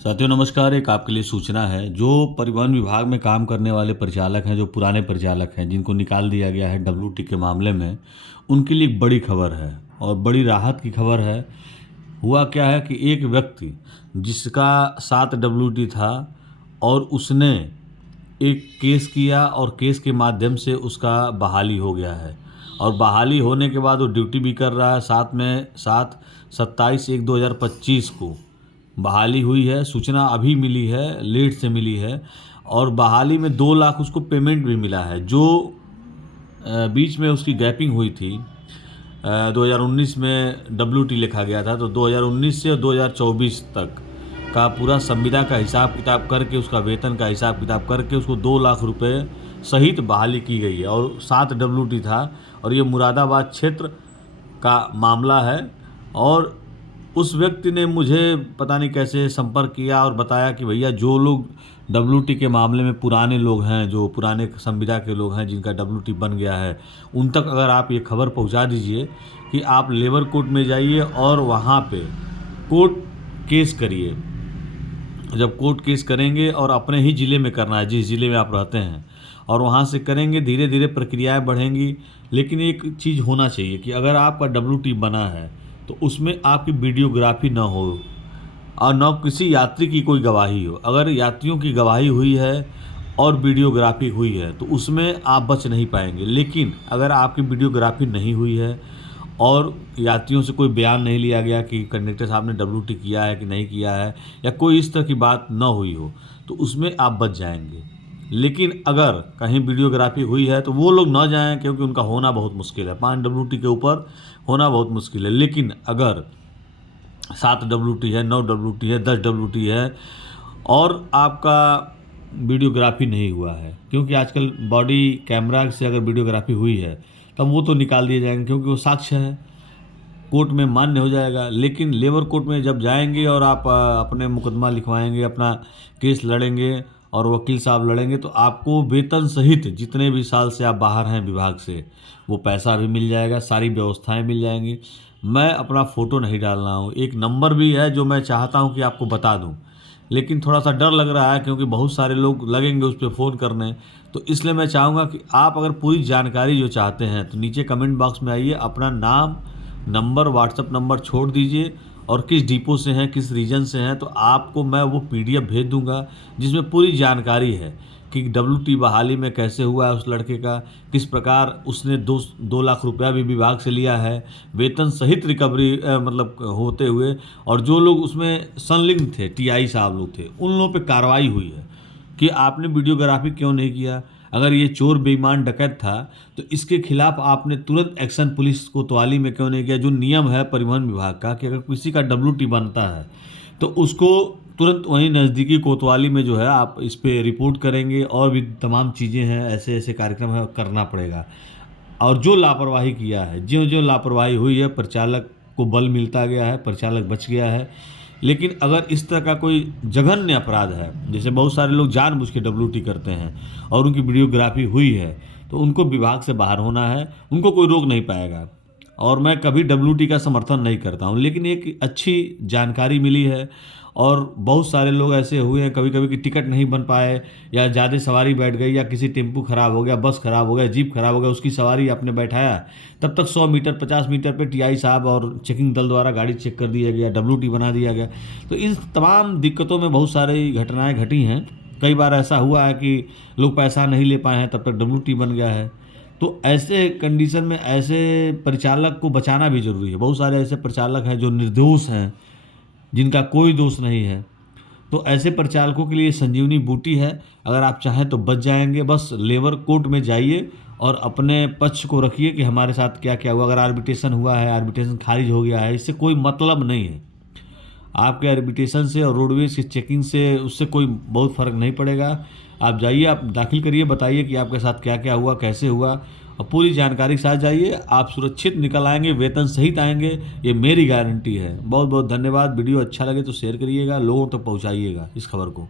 साथियों नमस्कार। एक आपके लिए सूचना है। जो परिवहन विभाग में काम करने वाले परिचालक हैं, जो पुराने परिचालक हैं, जिनको निकाल दिया गया है डब्ल्यूटी के मामले में, उनके लिए एक बड़ी खबर है और बड़ी राहत की खबर है। हुआ क्या है कि एक व्यक्ति जिसका 7 डब्ल्यूटी था और उसने एक केस किया और केस के माध्यम से उसका बहाली हो गया है और बहाली होने के बाद वो ड्यूटी भी कर रहा है। साथ में 27/1/2025 को बहाली हुई है। सूचना अभी मिली है, लेट से मिली है और बहाली में 2 लाख उसको पेमेंट भी मिला है। जो बीच में उसकी गैपिंग हुई थी, 2019 में डब्ल्यूटी लिखा गया था, तो 2019 से 2024 तक का पूरा संविदा का हिसाब किताब करके, उसका वेतन का हिसाब किताब करके उसको 2 लाख रुपए सहित बहाली की गई है और 7 डब्ल्यूटी था और ये मुरादाबाद क्षेत्र का मामला है। और उस व्यक्ति ने मुझे पता नहीं कैसे संपर्क किया और बताया कि भैया जो लोग डब्ल्यूटी के मामले में पुराने लोग हैं, जो पुराने संविदा के लोग हैं जिनका डब्ल्यूटी बन गया है, उन तक अगर आप ये खबर पहुंचा दीजिए कि आप लेबर कोर्ट में जाइए और वहाँ पे कोर्ट केस करिए। जब कोर्ट केस करेंगे और अपने ही ज़िले में करना है, जिस ज़िले में आप रहते हैं, और वहाँ से करेंगे, धीरे धीरे प्रक्रियाएँ बढ़ेंगी। लेकिन एक चीज़ होना चाहिए कि अगर आपका डब्ल्यूटी बना है तो उसमें आपकी वीडियोग्राफी न हो और न किसी यात्री की कोई गवाही हो। अगर यात्रियों की गवाही हुई है और वीडियोग्राफी हुई है तो उसमें आप बच नहीं पाएंगे। लेकिन अगर आपकी वीडियोग्राफी नहीं हुई है और यात्रियों से कोई बयान नहीं लिया गया कि कंडक्टर साहब ने डब्ल्यूटी किया है कि नहीं किया है, या कोई इस तरह की बात न हुई हो, तो उसमें आप बच जाएंगे। लेकिन अगर कहीं वीडियोग्राफी हुई है तो वो लोग न जाएं, क्योंकि उनका होना बहुत मुश्किल है। 5 डब्ल्यूटी के ऊपर होना बहुत मुश्किल है। लेकिन अगर 7 डब्ल्यूटी है, 9 डब्ल्यूटी है, 10 डब्ल्यूटी है और आपका वीडियोग्राफी नहीं हुआ है, क्योंकि आजकल बॉडी कैमरा से अगर वीडियोग्राफी हुई है तब वो तो निकाल दिए जाएंगे, क्योंकि वो साक्ष्य है, कोर्ट में मान्य हो जाएगा। लेकिन लेबर कोर्ट में जब जाएंगे और आप अपने मुकदमा लिखवाएंगे, अपना केस लड़ेंगे और वकील साहब लड़ेंगे, तो आपको वेतन सहित जितने भी साल से आप बाहर हैं विभाग से, वो पैसा भी मिल जाएगा, सारी व्यवस्थाएं मिल जाएंगी। मैं अपना फ़ोटो नहीं डाल रहा हूँ, एक नंबर भी है जो मैं चाहता हूँ कि आपको बता दूँ, लेकिन थोड़ा सा डर लग रहा है क्योंकि बहुत सारे लोग लगेंगे उस पर फ़ोन करने। तो इसलिए मैं चाहूँगा कि आप अगर पूरी जानकारी जो चाहते हैं तो नीचे कमेंट बॉक्स में आइए, अपना नाम, नंबर, व्हाट्सएप नंबर छोड़ दीजिए और किस डिपो से हैं, किस रीजन से हैं, तो आपको मैं वो पीडीएफ भेज दूंगा जिसमें पूरी जानकारी है कि डब्ल्यूटी बहाली में कैसे हुआ है उस लड़के का, किस प्रकार उसने 2 लाख रुपया भी विभाग से लिया है, वेतन सहित रिकवरी मतलब होते हुए, और जो लोग उसमें संलिग्न थे, टीआई साहब लोग थे, उन लोगों पे कार्रवाई हुई है कि आपने वीडियोग्राफी क्यों नहीं किया। अगर ये चोर बेईमान डकैत था तो इसके खिलाफ आपने तुरंत एक्शन पुलिस कोतवाली में क्यों नहीं किया। जो नियम है परिवहन विभाग का कि अगर किसी का डब्ल्यूटी बनता है तो उसको तुरंत वहीं नज़दीकी कोतवाली में जो है आप इस पे रिपोर्ट करेंगे, और भी तमाम चीज़ें हैं, ऐसे ऐसे कार्यक्रम है, करना पड़ेगा। और जो लापरवाही किया है, ज्यों ज्यों लापरवाही हुई है, परिचालक को बल मिलता गया है, परिचालक बच गया है। लेकिन अगर इस तरह का कोई जघन्य अपराध है, जैसे बहुत सारे लोग जानबूझ के डब्ल्यूटी करते हैं और उनकी वीडियोग्राफी हुई है, तो उनको विभाग से बाहर होना है, उनको कोई रोक नहीं पाएगा। और मैं कभी डब्ल्यूटी का समर्थन नहीं करता हूँ, लेकिन एक अच्छी जानकारी मिली है और बहुत सारे लोग ऐसे हुए हैं कभी कभी कि टिकट नहीं बन पाए, या ज़्यादा सवारी बैठ गई, या किसी टेम्पू खराब हो गया, बस खराब हो गया, जीप खराब हो गया, उसकी सवारी आपने बैठाया, तब तक 100 मीटर 50 मीटर पे टीआई साहब और चेकिंग दल द्वारा गाड़ी चेक कर दिया गया, डब्ल्यूटी बना दिया गया। तो इन तमाम दिक्कतों में बहुत सारी घटनाएँ घटी हैं। कई बार ऐसा हुआ है कि लोग पैसा नहीं ले पाए हैं, तब तक डब्ल्यूटी बन गया है। तो ऐसे कंडीशन में ऐसे परिचालक को बचाना भी ज़रूरी है। बहुत सारे ऐसे परिचालक हैं जो निर्दोष हैं, जिनका कोई दोष नहीं है। तो ऐसे परिचालकों के लिए संजीवनी बूटी है। अगर आप चाहें तो बच जाएंगे। बस लेबर कोर्ट में जाइए और अपने पक्ष को रखिए कि हमारे साथ क्या क्या हुआ। अगर आर्बिट्रेशन हुआ है, आर्बिट्रेशन खारिज हो गया है, इससे कोई मतलब नहीं है। आपके आर्बिट्रेशन से और रोडवेज की चेकिंग से उससे कोई बहुत फ़र्क नहीं पड़ेगा। आप जाइए, आप दाखिल करिए, बताइए कि आपके साथ क्या क्या हुआ, कैसे हुआ, और पूरी जानकारी के साथ जाइए। आप सुरक्षित निकल आएंगे, वेतन सहित आएंगे, ये मेरी गारंटी है। बहुत बहुत धन्यवाद। वीडियो अच्छा लगे तो शेयर करिएगा, लोगों तक पहुंचाइएगा इस खबर को।